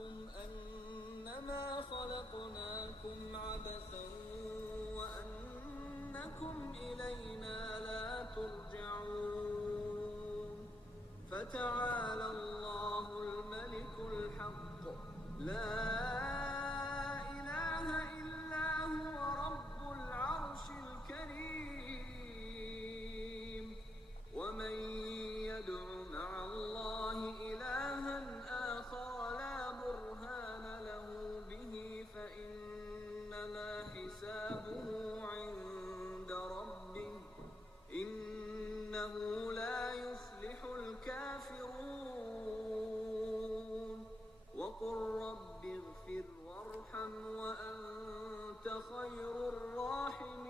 زعمتم أنما خلقناكم عبثا وأنكم إلينا لا ترجعون فتعالى الله الملك الحق لا إله إلا هو رب العرش الكريم ومن يدع مع الله إلها آخر لا برهان له به فإنما حسابه عند ربه إنه لا يفلح الكافرون وقل رب اغفر وارحم وأنت خير الراحمين.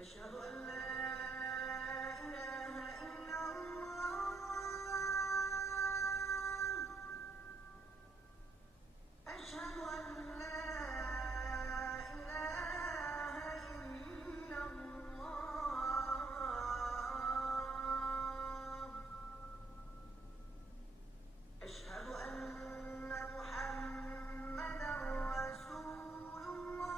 أشهد أن لا إله إلا الله أشهد أن لا إله إلا الله أشهد أن محمدا رسول الله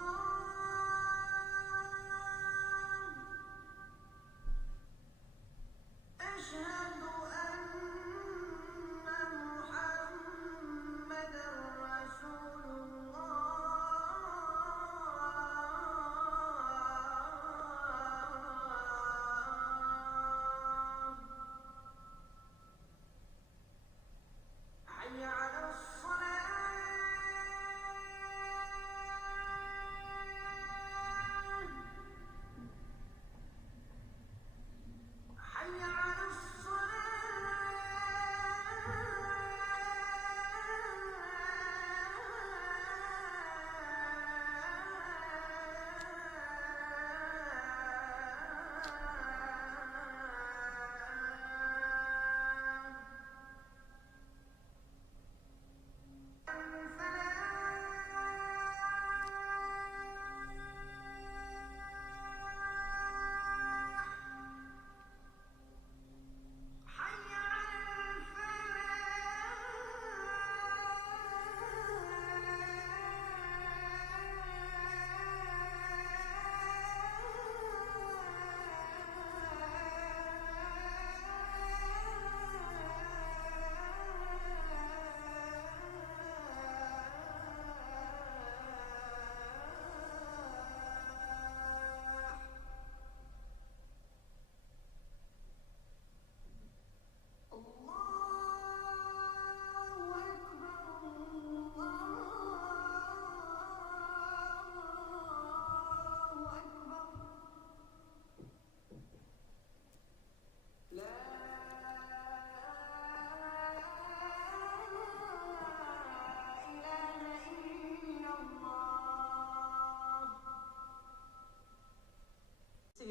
أشهد أن محمدا رسول الله حي على الصلاة حي على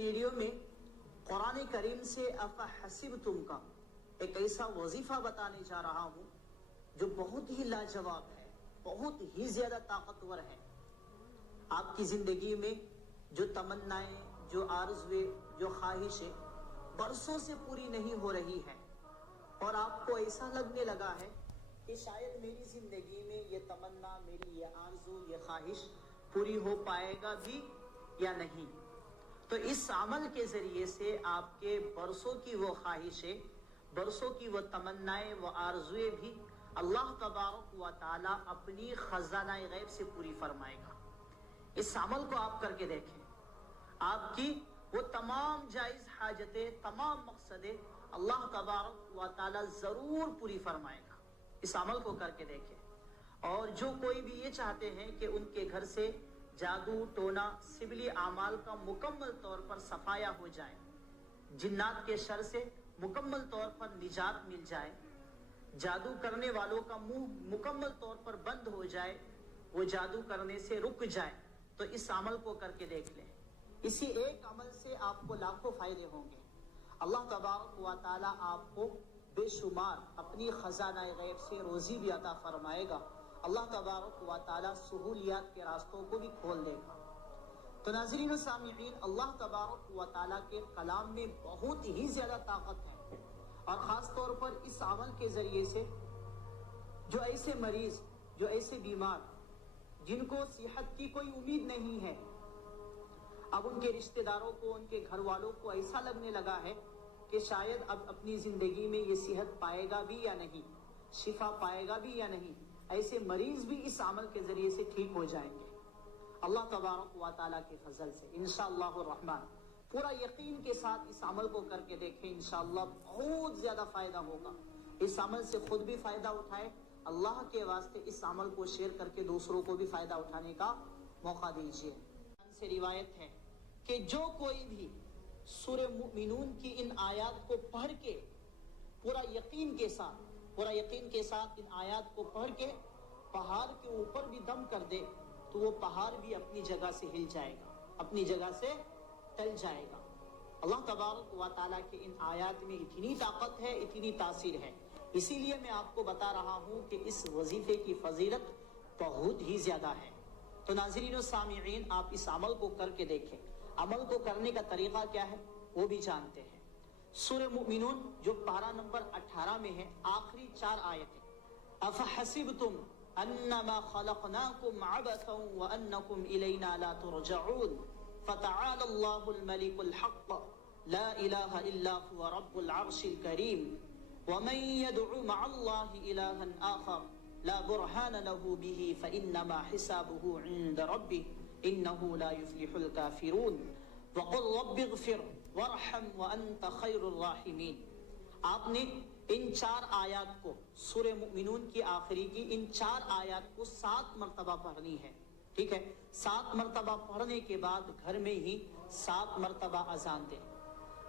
ویڈیو میں قرآن کریم سے افحسبتم کا ایک ایسا وظیفہ بتانے جا رہا ہوں جو بہت ہی لاجواب ہے، بہت ہی زیادہ طاقتور ہے. آپ کی زندگی میں جو تمنائیں، جو آرزویں، جو خواہشیں برسوں سے پوری نہیں ہو رہی ہیں اور آپ کو ایسا لگنے لگا ہے کہ شاید میری زندگی میں یہ تمنا، میری یہ آرزو، یہ خواہش پوری ہو پائے گا بھی یا نہیں، تو اس عمل کے ذریعے سے آپ کے برسوں کی وہ خواہشیں، برسوں کی وہ تمنائیں، وہ آرزویں بھی اللہ تبارک و تعالی اپنی خزانہ غیب سے پوری فرمائے گا. اس عمل کو آپ کر کے دیکھیں، آپ کی وہ تمام جائز حاجتیں، تمام مقصدیں اللہ تبارک و تعالی ضرور پوری فرمائے گا. اس عمل کو کر کے دیکھیں. اور جو کوئی بھی یہ چاہتے ہیں کہ ان کے گھر سے جادو ٹونا سبلی اعمال کا مکمل طور پر صفایا ہو جائے، جنات کے شر سے मुकम्मल तौर पर निजात मिल जाए, जादू करने वालों का मुंह मुकम्मल तौर पर बंद हो जाए, वो जादू करने से रुक जाए, तो इस अमल को करके देख लें। इसी एक अमल से आपको लाखों फायदे होंगे। अल्लाह तबारक व तआला आपको बेशुमार अपनी खजाना गैब से रोजी भी अता फरमाएगा। अल्लाह तबारक व तआला सहूलियात के रास्तों को भी खोल देगा। तो नाज़रीन व सामिईन, अल्लाह तबारक व तआला के कलाम में बहुत ही ज्यादा ताकत है, और खास तौर पर इस अमल के जरिए से जो ऐसे मरीज, जो ऐसे बीमार जिनको सेहत की कोई उम्मीद नहीं है, अब उनके रिश्तेदारों को, उनके घर वालों को ऐसा लगने लगा है कि शायद अब अपनी जिंदगी में ये सेहत पाएगा भी या नहीं, शिफा पाएगा भी या नहीं, ऐसे मरीज भी इस अमल के जरिए से ठीक हो जाएंगे अल्लाह तबारक व तआला के फजल से इंशाअल्लाह रहमान। पूरा यकीन के साथ इस अमल को करके देखें, इंशाअल्लाह बहुत ज्यादा फायदा होगा। इस अमल से खुद भी फायदा उठाए, अल्लाह के वास्ते इस अमल को शेयर करके दूसरों को भी फायदा उठाने का मौका दीजिए। से रिवायत है कि जो कोई भी सूरह मुमिनून की इन आयात को पढ़ के पूरा यकीन के साथ इन आयात को पढ़ के पहाड़ के ऊपर भी दम कर दे, तो वो पहाड़ भी अपनी जगह से हिल जाएगा, अपनी जगह से टल जाएगा। अल्लाह तबारक व तआला के इन आयात में इतनी ताकत है, इतनी तासीर है, इसीलिए मैं आपको बता रहा हूँ कि इस वजीफे की फजीलत बहुत ही ज्यादा है। तो नाज़रीन व सामिईन, आप इस अमल को करके देखें। अमल को करने का तरीका क्या है वो भी जानते हैं। सूरह मुमिनून जो पारा नंबर 18 में है, आखिरी 4 आयतें। अफहसिबतुम अन्नमा खलकनाकुम अबसन व अन्नकुम इलैना ला तुरजऊन फतआला अल्लाहुल मलिकुल हक़ ला इलाहा इल्ला हुवा रब्बुल अर्शिल करीम व मन यदउ मअल्लाहि इलाहन आखर ला बुरहान लहू बिही फइन्नमा हिसाबुहु इंद रब्बिह इन्नहु ला युफ्लिहुल काफिरून वक़ुल रब्बिग़फिर वरहम व अंत खैरुर राहिमीन। आपने इन 4 आयत को, सूरह मुमिनून की आखिरी की इन 4 आयत को 7 मरतबा पढ़नी है, ठीक है। 7 मरतबा पढ़ने के बाद घर में ही 7 मरतबा अजान दें।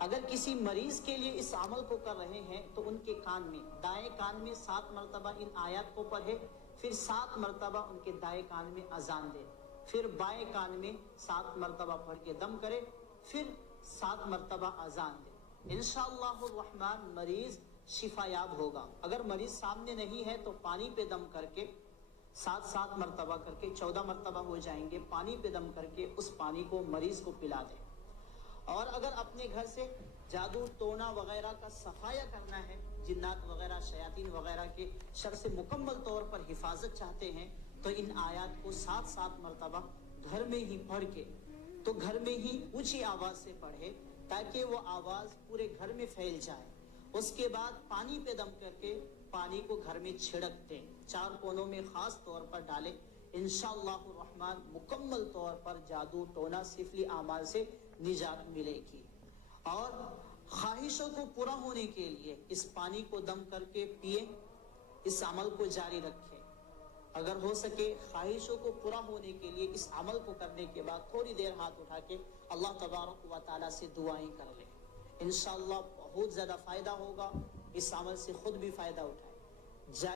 अगर किसी मरीज के लिए इस अमल को कर रहे हैं तो उनके कान में, दाएं कान में 7 मरतबा इन आयत को पढ़े, फिर 7 मरतबा उनके दाएं कान में अजान दे, फिर बाएं कान में 7 मरतबा पढ़ के दम करे, फिर 7 मरतबा अजान दे। इंशाअल्लाह रहमान मरीज शिफायाब होगा। अगर मरीज सामने नहीं है तो पानी पे दम करके 7 मरतबा करके 14 मरतबा हो जाएंगे, पानी पे दम करके उस पानी को मरीज को पिला दे। और अगर अपने घर से जादू टोना वगैरह का सफाया करना है, जिन्नात वगैरह शयातीन वगैरह के शर से मुकम्मल तौर पर हिफाजत चाहते हैं, तो इन आयात को 7 मरतबा घर में ही पढ़ के, तो घर में ही ऊंची आवाज से पढ़े ताकि वो आवाज पूरे घर में फैल जाए। उसके बाद पानी पे दम करके पानी को घर में छिड़क दें, 4 कोनों में खास तौर पर डालें। इंशाअल्लाह रहमान मुकम्मल तौर पर जादू टोना सिफली आमाल से निजात मिलेगी। और ख्वाहिशों को पूरा होने के लिए इस पानी को दम करके पिए, इस अमल को जारी रखें। अगर हो सके ख्वाहिशों को पूरा होने के लिए इस अमल को करने के बाद थोड़ी देर हाथ उठा के अल्लाह तबारक व तआला से दुआएं कर लें, इंशाअल्लाह बहुत ज्यादा फायदा होगा। इस अमल से खुद भी फायदा उठाए।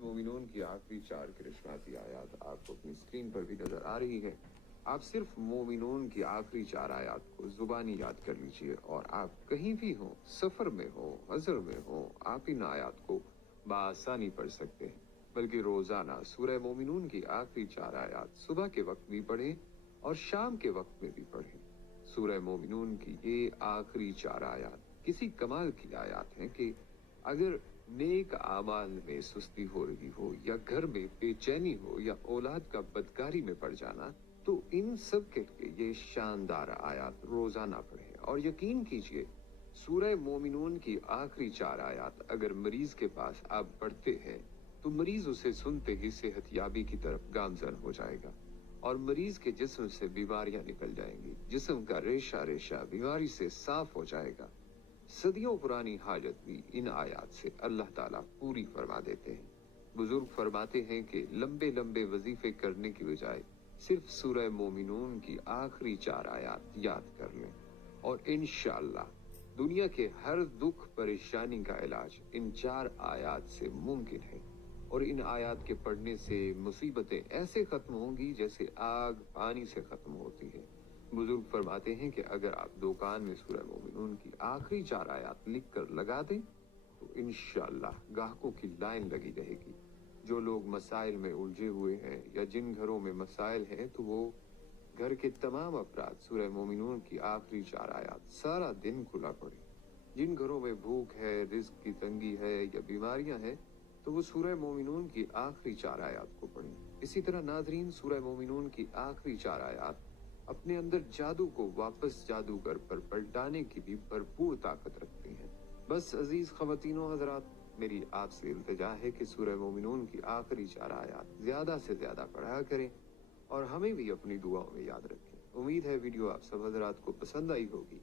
मोमिनून की आखिरी 4 करिश्माती आयात आपको अपनी स्क्रीन पर भी नजर आ रही है। आप सिर्फ मोमिनून की आखिरी 4 आयात को जुबानी याद कर लीजिए, और आप कहीं भी हो, सफर में हो, हजर में हो, आप इन आयात को बासानी पढ़ सकते हैं। बल्कि रोजाना सूरह मोमिनून की आखिरी 4 आयात सुबह के वक्त भी पढ़ें और शाम के वक्त में भी पढ़ें। सूरह मोमिनून की ये आखिरी 4 आयात किसी कमाल की आयात हैं कि अगर नेक आमाल में सुस्ती हो रही हो, या घर में बेचैनी हो, या औलाद का बदकारी में पड़ जाना, तो इन सब के लिए ये शानदार आयात रोजाना पढ़ें। और यकीन कीजिए, सूरह मोमिनून की आखिरी 4 आयात अगर मरीज के पास आप पढ़ते हैं तो मरीज उसे सुनते ही सेहतयाबी की तरफ गामजन हो जाएगा, और मरीज के जिस्म से बीमारियां निकल जाएंगी, जिस्म का रेशा रेशा बीमारी से साफ हो जाएगा। सदियों पुरानी हाजत भी इन आयात से अल्लाह ताला पूरी फरमा देते हैं। बुजुर्ग फरमाते हैं कि लंबे लंबे वजीफे करने की बजाय सिर्फ सूरह मोमिनून की आखिरी 4 आयात याद कर लें, और इंशाअल्लाह दुनिया के हर दुख परेशानी का इलाज इन 4 आयात से मुमकिन है और इन आयात के पढ़ने से मुसीबतें ऐसे खत्म होंगी जैसे आग पानी से खत्म होती है। बुजुर्ग फरमाते हैं कि अगर आप दुकान में सूरह मोमिनून की आखिरी 4 आयात लिख कर लगा दें तो इंशाअल्लाह ग्राहकों की लाइन लगी रहेगी। जो लोग मसाइल में उलझे हुए हैं या जिन घरों में मसाइल हैं तो वो घर के तमाम अफराद सूरह मोमिनून की आखिरी 4 आयात सारा दिन खुला पड़े। जिन घरों में भूख है, रिज्क की तंगी है या बीमारियां हैं तो वो सूरह मोमिनून की आखिरी 4 आयात को पढ़ें। इसी तरह नाज़रीन, सूरह मोमिनून की आखिरी 4 आयात अपने अंदर जादू को वापस जादूगर पर पलटाने की भी भरपूर ताकत रखती हैं। बस अजीज ख़वातीनो हज़रात, मेरी आपसे इल्तिजा है कि सूरह मोमिनून की आखिरी 4 आयात ज्यादा से ज्यादा पढ़ा करें और हमें भी अपनी दुआओं में याद रखें। उम्मीद है वीडियो आप सब हज़रात को पसंद आई होगी।